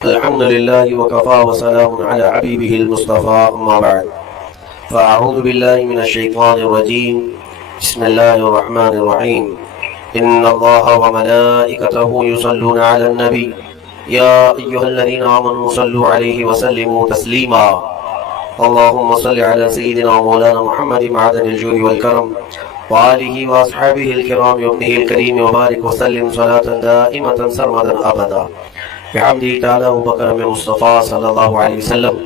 الحمد لله وكفى وسلام على حبيبه المصطفى أما بعد فأعوذ بالله من الشيطان الرجيم بسم الله الرحمن الرحيم إن الله وملائكته يصلون على النبي يا أيها الذين آمنوا صلوا عليه وسلموا تسليما اللهم صل على سيدنا ومولانا محمد معدن الجود والكرم وآله وأصحابه الكرام وابنه الكريم وبارك وسلم صلاة دائمة سرمدا أبدا بحمدہ تعالی و بکرم مصطفیٰ صلی اللہ علیہ وسلم۔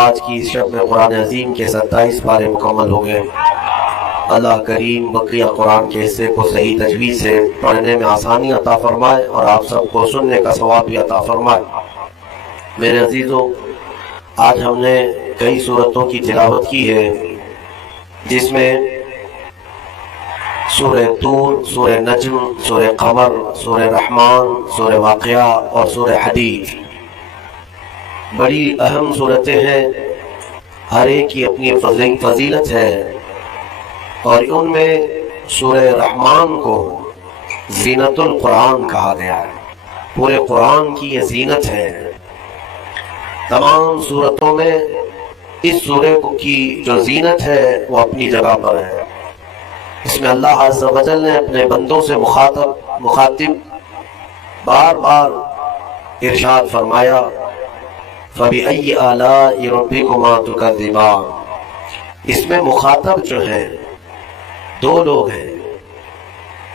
آج کی اس شب میں قرآن عظیم کے 27 پارے مکمل ہو گئے۔ اللہ کریم بقیہ قرآن کے حصے کو صحیح تجوید سے پڑھنے میں آسانی عطا فرمائے اور آپ سب کو سننے کا ثواب بھی عطا فرمائے۔ میرے عزیزوں، آج ہم نے کئی سورتوں کی تلاوت کی ہے، جس میں سورہ طور، سورہ نجم، سورہ قمر، سورہ رحمان، سورہ واقعہ اور سورہ حدید بڑی اہم صورتیں ہیں۔ ہر ایک کی اپنی فضیلت ہے، اور ان میں سورہ رحمان کو زینت القرآن کہا گیا ہے۔ پورے قرآن کی یہ زینت ہے۔ تمام صورتوں میں اس سورہ کی جو زینت ہے وہ اپنی جگہ پر ہے۔ اس میں اللہ عز و جل نے اپنے بندوں سے مخاطب بار بار ارشاد فرمایا فَبِأَيِّ آلَاءِ رَبِّكُمَا تُكَذِّبَانِ۔ اس میں مخاطب جو ہیں دو لوگ ہیں،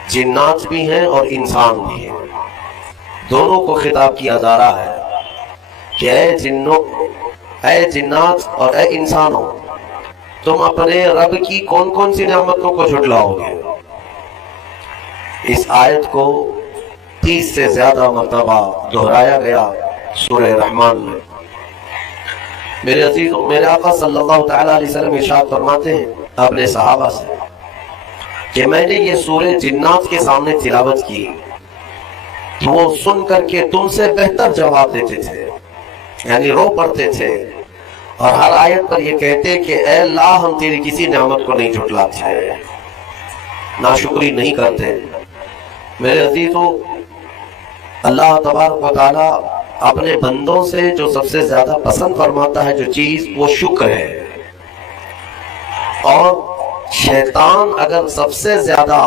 جنات بھی ہیں اور انسان بھی ہیں۔ دونوں کو خطاب کیا جا رہا ہے کہ اے جنات اور اے انسانوں، تم اپنے رب کی کون کون سی نعمتوں کو جھٹلاؤ گے۔ اس آیت کو 30 سے زیادہ مرتبہ دہرایا گیا سورہ رحمان میں۔ میرے عزیزوں، میرے آقا صلی اللہ تعالیٰ علیہ وسلم ارشاد فرماتے ہیں اپنے صحابہ سے کہ میں نے یہ سورہ جنات کے سامنے تلاوت کی تو وہ سن کر کے تم سے بہتر جواب دیتے تھے، یعنی رو پڑتے تھے، اور ہر آیت پر یہ کہتے کہ اے اللہ ہم تیری کسی نعمت کو نہیں جھٹلاتے، ناشکری نہیں کرتے۔ میرے عزیزوں، اللہ تبارک و تعالیٰ اپنے بندوں سے جو سب سے زیادہ پسند فرماتا ہے جو چیز، وہ شکر ہے۔ اور شیطان اگر سب سے زیادہ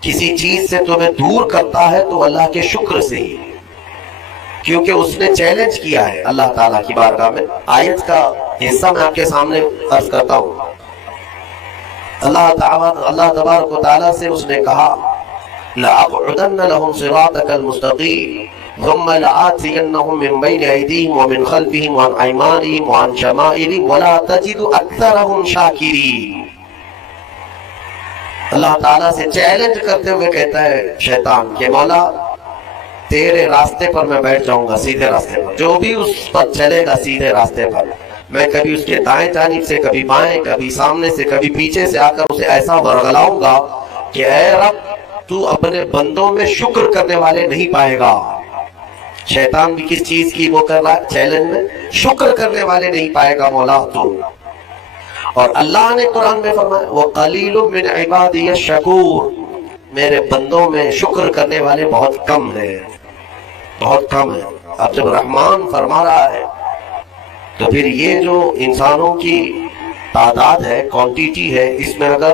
کسی چیز سے تمہیں دور کرتا ہے تو اللہ کے شکر سے ہی، کیونکہ اس نے چیلنج کیا ہے اللہ تعالیٰ کی بارگاہ میں۔ آیت کا حصہ میں آپ کے سامنے عرض کرتا ہوں۔ اللہ تبارک و تعالیٰ سے اس نے کہا لَأَقْعُدَنَّ لَهُمْ صِرَاطَكَ الْمُسْتَقِيمَ ثُمَّ لَآتِيَنَّهُمْ مِنْ بَيْنِ أَيْدِيهِمْ وَمِنْ خَلْفِهِمْ وَعَنْ أَيْمَانِهِمْ وَعَنْ شَمَائِلِهِمْ وَلَا تَجِدُ أَكْثَرَهُمْ شَاكِرِينَ۔ اللہ تعالیٰ سے چیلنج کرتے ہوئے کہتا ہے شیطان کہ مولا تیرے راستے پر میں بیٹھ جاؤں گا، سیدھے راستے پر، جو بھی اس پر چلے گا سیدھے راستے پر، میں کبھی اس کے دائیں جانب سے، کبھی بائیں، کبھی سامنے سے، کبھی پیچھے سے آ کر اسے ایسا ورغلاؤں گا کہ اے رب تو اپنے بندوں میں شکر کرنے والے نہیں پائے گا۔ شیطان بھی کس چیز کی وہ کر رہا ہے چیلنج میں؟ شکر کرنے والے نہیں پائے گا مولا تو۔ اور اللہ نے قرآن میں فرمایا وَقَلِيلٌ مِّنْ عِبَادِيَ الشَّكُورُ، میرے بندوں میں شکر کرنے والے بہت کم ہیں، بہت کم ہے۔ اب جب رحمان فرما رہا ہے تو پھر یہ جو انسانوں کی تعداد ہے، کوانٹیٹی ہے، اس میں اگر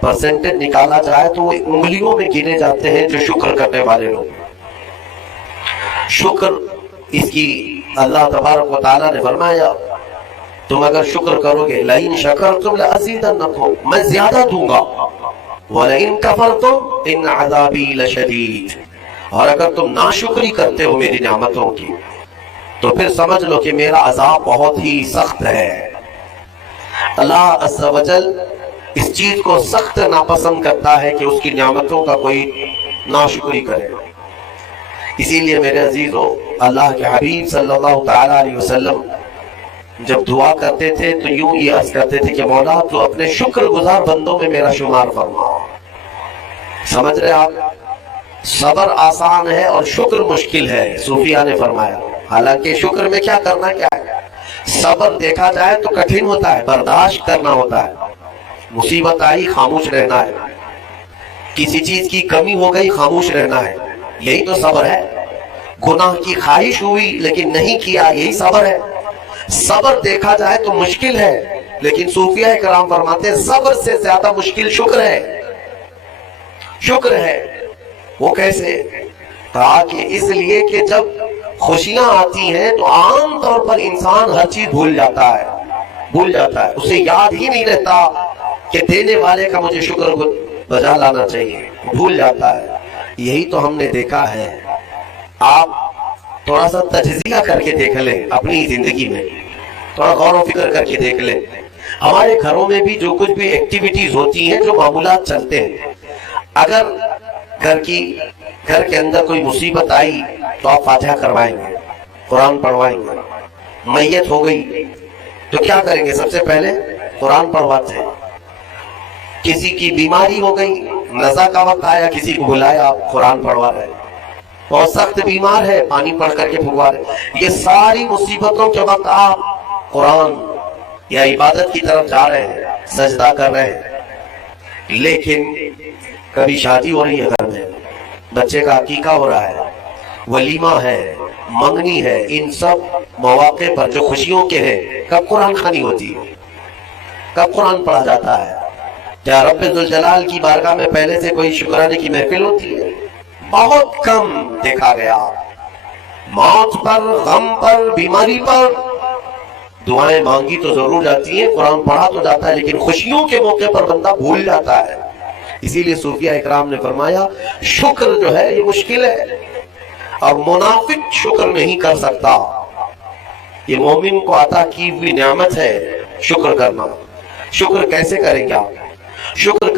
پرسنٹیج نکالا جائے تو وہ انگلیوں میں گنے جاتے ہیں جو شکر کرنے والے لوگ۔ شکر اس کی اللہ تبارک و تعالیٰ نے فرمایا تم اگر شکر کرو گے لَإِن شَكَرْتُمْ لَأَزِيدَنَّكُمْ، میں زیادہ دوں گا، وَلَإِن كَفَرْتُمْ إِنَّ عَذَابِي لَشَدِيدٌ، اور اگر تم ناشکری کرتے ہو میری نعمتوں کی تو پھر سمجھ لو کہ میرا عذاب بہت ہی سخت ہے۔ اللہ عز و جل اس چیز کو سخت ناپسند کرتا ہے کہ اس کی نعمتوں کا کوئی ناشکری کرے۔ اسی لیے میرے عزیزوں، اللہ کے حبیب صلی اللہ تعالیٰ علیہ وسلم جب دعا کرتے تھے تو یوں یہ عرض کرتے تھے کہ مولا تو اپنے شکر گزار بندوں میں میرا شمار فرما۔ سمجھ رہے آپ؟ صبر آسان ہے اور شکر مشکل ہے، صوفیہ نے فرمایا۔ حالانکہ شکر میں کیا کرنا کیا ہے؟ صبر دیکھا جائے تو کٹھن ہوتا ہے، برداشت کرنا ہوتا ہے، مصیبت آئی خاموش رہنا ہے، کسی چیز کی کمی ہو گئی خاموش رہنا ہے، یہی تو صبر ہے۔ गुनाह की ख्वाहिश हुई लेकिन नहीं किया, यही सब्र है। सब्र देखा जाए तो मुश्किल है, लेकिन सूफिया इकराम फरमाते हैं सब्र से ज्यादा मुश्किल शुक्र है। शुक्र है वो कैसे? कहा कि इसलिए कि जब खुशियां आती हैं तो आम तौर पर इंसान हर चीज भूल जाता है, उसे याद ही नहीं रहता कि देने वाले का मुझे शुक्र बजा लाना चाहिए, भूल जाता है। यही तो हमने देखा है। आप थोड़ा सा तजजिया करके देख लें अपनी जिंदगी में, थोड़ा गौर व फिक्र करके देख लें। हमारे घरों में भी जो कुछ भी एक्टिविटीज होती हैं, जो मामूलात चलते हैं, अगर घर के अंदर कोई मुसीबत आई तो आप फातिहा करवाएंगे, कुरान पढ़वाएंगे। मैयत हो गई तो क्या करेंगे? सबसे पहले कुरान पढ़वाते हैं। किसी की बीमारी हो गई, नज़ा का वक्त आया, किसी को बुलाया, आप कुरान पढ़वा रहे हैं। बहुत सख्त बीमार है, पानी पढ़ करके फुकवा रहे। ये सारी मुसीबतों के वक्त आप कुरान या इबादत की तरफ जा रहे हैं, सजदा कर रहे हैं। लेकिन कभी शादी हो रही है घर में, बच्चे का अकीका हो रहा है, वलीमा है, मंगनी है, इन सब मौके पर जो खुशियों के हैं, कब कुरान खानी होती है? कब कुरान पढ़ा जाता है? क्या रब्बुल जलाल की बारगाह में पहले से कोई शुक्राने की महफिल होती है? बहुत कम देखा गया। मौत पर, गम पर, बीमारी पर दुआएं मांगी तो जरूर जाती है, कुरान पढ़ा तो जाता है, लेकिन खुशियों के मौके पर बंदा भूल जाता है। इसीलिए सूफिया इकराम ने फरमाया शुक्र जो है ये मुश्किल है, और मुनाफिक शुक्र नहीं कर सकता। ये मोमिन को अता की हुई नेमत है शुक्र करना। शुक्र कैसे करेंगे आप? शुक्र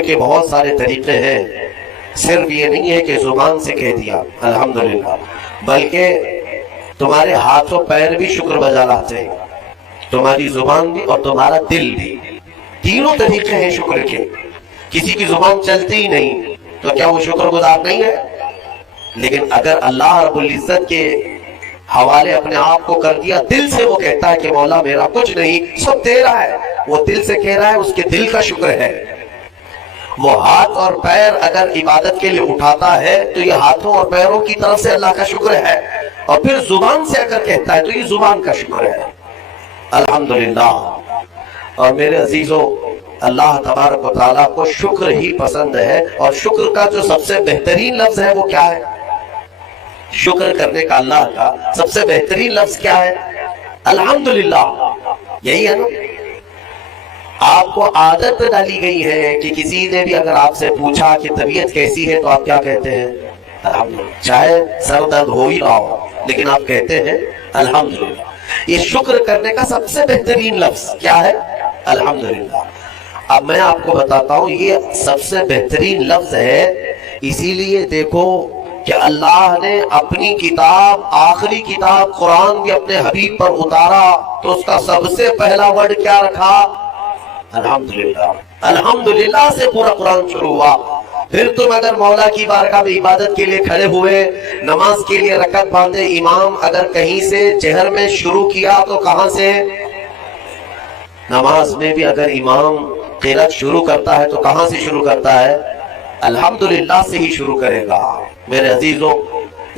के बहुत सारे तरीके हैं। सिर्फ ये नहीं है कि जुबान से कह दिया अल्हम्दुलिल्लाह, बल्कि तुम्हारे हाथों पैर भी शुक्र बजा लाते हैं, तुम्हारी जुबान भी और तुम्हारा दिल भी। तीनों तरीके हैं शुक्र के। किसी की जुबान चलती ही नहीं तो क्या वो शुक्रगुजार नहीं है? लेकिन अगर अल्लाह रब्बुल इज्जत के हवाले अपने आप को कर दिया, दिल से वो कहता है कि मौला मेरा कुछ नहीं, सब दे रहा है, वो दिल से कह रहा है, उसके दिल का शुक्र है। वो हाथ और पैर अगर इबादत के लिए उठाता है तो ये हाथों और पैरों की तरफ से अल्लाह का शुक्र है, और फिर जुबान से अगर कहता है तो ये जुबान का शुक्र है। अल्हम्दुलिल्लाह। और मेरे अजीजों, अल्लाह तबारक व तआला को शुक्र ही पसंद है, और शुक्र का जो सबसे बेहतरीन लफ्ज है वो क्या है? शुक्र करने का अल्लाह का सबसे बेहतरीन लफ्ज क्या है? अल्हम्दुलिल्लाह। यही है ना? आपको आदत डाली गई है कि किसी ने भी अगर आपसे पूछा कि तबीयत कैसी है तो आप क्या कहते हैं? अल्हम्दुलिल्लाह। चाहे सर दर्द हो ही रहा हो, लेकिन आप कहते हैं अल्हम्दुलिल्लाह। ये शुक्र करने का सबसे बेहतरीन लफ्ज क्या है? अल्हम्दुलिल्लाह। अब मैं आपको बताता हूँ, ये सबसे बेहतरीन लफ्ज है। इसीलिए देखो कि अल्लाह ने अपनी किताब, आखिरी किताब कुरान भी अपने हबीब पर उतारा तो उसका सबसे पहला वर्ड क्या रखा? अल्हम्दुलिल्लाह। अल्हम्दुलिल्लाह से पूरा कुरान शुरू हुआ। फिर तुम अगर मौला की बारगाह में इबादत के लिए खड़े हुए, नमाज के लिए रकअत बांधे, इमाम अगर कहीं से जहर में शुरू किया तो कहां से? नमाज में भी अगर इमाम क़िरात शुरू करता है तो कहां से शुरू करता है? अल्हम्दुलिल्लाह से ही शुरू करेगा। मेरे अजीजों,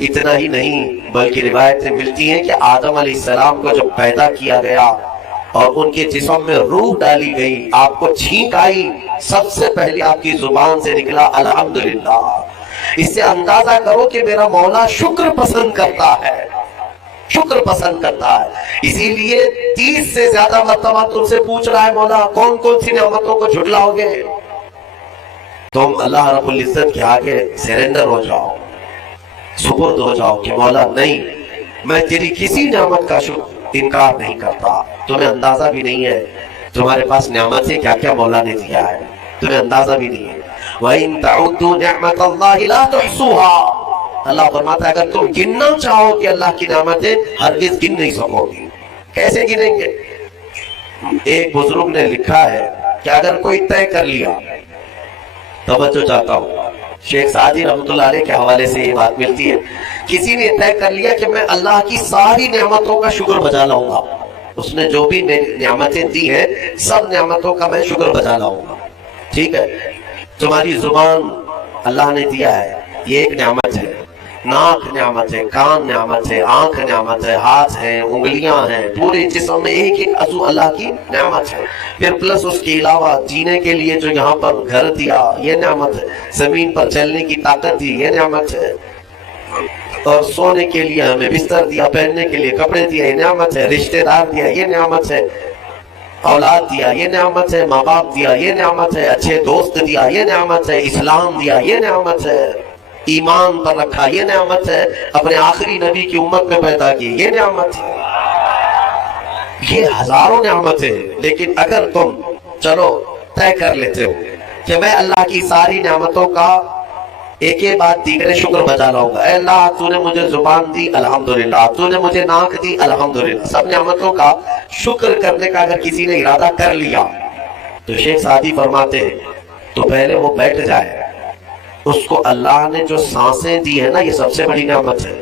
इतना ही नहीं बल्कि रिवायतें मिलती हैं कि आदम अलैहिस्सलाम को जब पैदा किया गया और उनके जिस्म में रूह डाली गई, आपको छींक आई, सबसे पहले आपकी जुबान से निकला अल्हम्दुलिल्लाह। इससे अंदाजा करो कि मेरा मौला शुक्र पसंद करता है, शुक्र पसंद करता है। इसीलिए 30 से ज्यादा मर्तबा तुमसे पूछ रहा है मौला कौन कौन सी नेमतों को झुटलाओगे? तुम अल्लाह रब्बुल इज्जत के आगे सरेंडर हो जाओ, सुपुर्द हो जाओ कि मौला नहीं, मैं तेरी किसी नेमत का इनकार नहीं करता। तुम्हें अंदाजा भी नहीं है तुम्हारे पास नेमत से क्या क्या मौला ने दिया है, तुम्हें अंदाजा भी नहीं है। वइन तउद्दू निअमतल्लाहि ला तुहसूहा। अल्लाह फरमाता है अगर तुम गिनना चाहो कि अल्लाह की नेमतें, हरगिज गिन नहीं सकोगे। कैसे गिनेंगे? एक बुजुर्ग ने लिखा है कि अगर कोई तय कर लिया, तवज्जो चाहता हूँ, शेख सादी रहमतुल्लाह अलैह के हवाले से ये बात मिलती है, किसी ने तय कर लिया कि मैं अल्लाह की सारी नेमतों का शुक्र बजा लाऊंगा, उसने जो भी नेमतें दी हैं सब नेमतों का मैं शुक्र बजा लाऊंगा। ठीक है, तुम्हारी जुबान अल्लाह ने दिया है, ये एक नेमत है। नाक नियामत है, कान नियामत है, आंख नियामत है, हाथ है, उंगलियां हैं, पूरे जिस्म में एक एक अज़ू अल्लाह की नियामत है। फिर प्लस उसके अलावा जीने के लिए जो यहाँ पर घर दिया ये नियामत है, जमीन पर चलने की ताकत दी ये नियामत है, और सोने के लिए हमें बिस्तर दिया, पहनने के लिए कपड़े दिए ये नियामत है, रिश्तेदार दिया ये नियामत है, औलाद दिया ये नियामत है, माँ बाप दिया ये नियामत है, अच्छे दोस्त दिया ये नियामत है, इस्लाम दिया ये नियामत है, ईमान पर रखा ये नियामत है, अपने आखिरी नबी की उम्मत में पैदा की ये नियामत है। ये हजारों नियामत है। लेकिन अगर तुम चलो तय कर लेते हो कि मैं अल्लाह की सारी नियामतों का एक एक बात दी करे शुक्र बजा रहा हूँ, अल्लाह तूने मुझे जुबान दी अल्हम्दुलिल्लाह, तूने मुझे नाक दी अल्हम्दुलिल्लाह, सब नियामतों का शुक्र करने का अगर किसी ने इरादा कर लिया तो शेख सादी फरमाते तो पहले वो बैठ जाए, उसको अल्लाह ने जो सांसें दी है ना ये सबसे बड़ी नियामत है।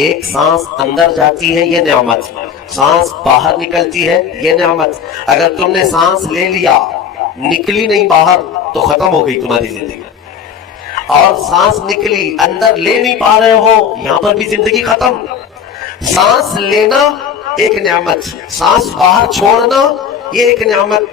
एक सांस अंदर जाती है ये नियामत, सांस बाहर निकलती है ये नियामत। अगर तुमने सांस ले लिया निकली नहीं बाहर तो खत्म हो गई तुम्हारी जिंदगी, और सांस निकली अंदर ले नहीं पा रहे हो यहाँ पर भी जिंदगी खत्म। सांस लेना एक नियामत, सांस बाहर छोड़ना ये एक नियामत।